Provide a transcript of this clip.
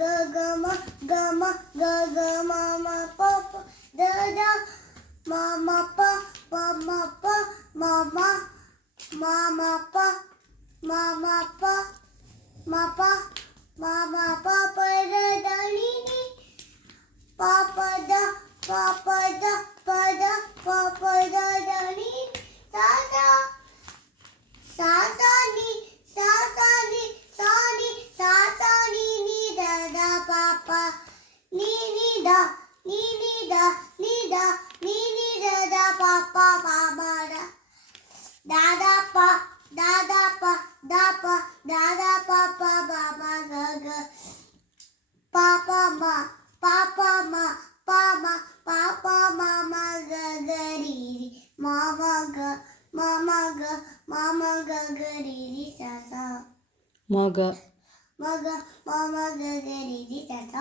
ಗ ಗ ಮ ಗ ಮ ಗ ಗ ಮ ಮ ಪ ಪ ದ ದ ಮ ಮ ಪ ಪ ಮ ಪ ಮ ಮ ಮ ಮ ಪ ಮ ಮ ಪ ಮ ಪ ಮ ಮ ಪ ಪ ದ ದ ನಿ ನಿ ಪ ಪ ದ ಪ ಪ ದ ಪ ದ ಪ ಪ ದ ದ ನಿ ಸ ಸ ಸ ಸ ನಿ ಸ ಸ ನಿ ಸ ನಿ ಸ ಸ ನಿ ನಿ ದ ದ ಪ ಪ ನಿ ನಿ ದ ನಿ ನಿ ದ ನಿ ದ ನಿ ನಿ ದ ದ ಪ ಪ ಪ ಮ ದ ದ ದ ಪ ದ ದ ಪ ದ ಪ ದ ದ ಪ ಪ ಮ ಮ ಗ ಗ ಪ ಪ ಮ ಪ ಪ ಮ ಪ ಮ ಪ ಪ ಮ ಮ ಗ ಗ ರಿ ರಿ ಮ ಮ ಗ ಮ ಮ ಗ ಮ ಮ ಗ ಗ ರಿ ರಿ ಸ ಸ ಮಗ ಮ ಗ ಮ ಮ ಗ ಗ ರಿ ರಿ ಸ ಸ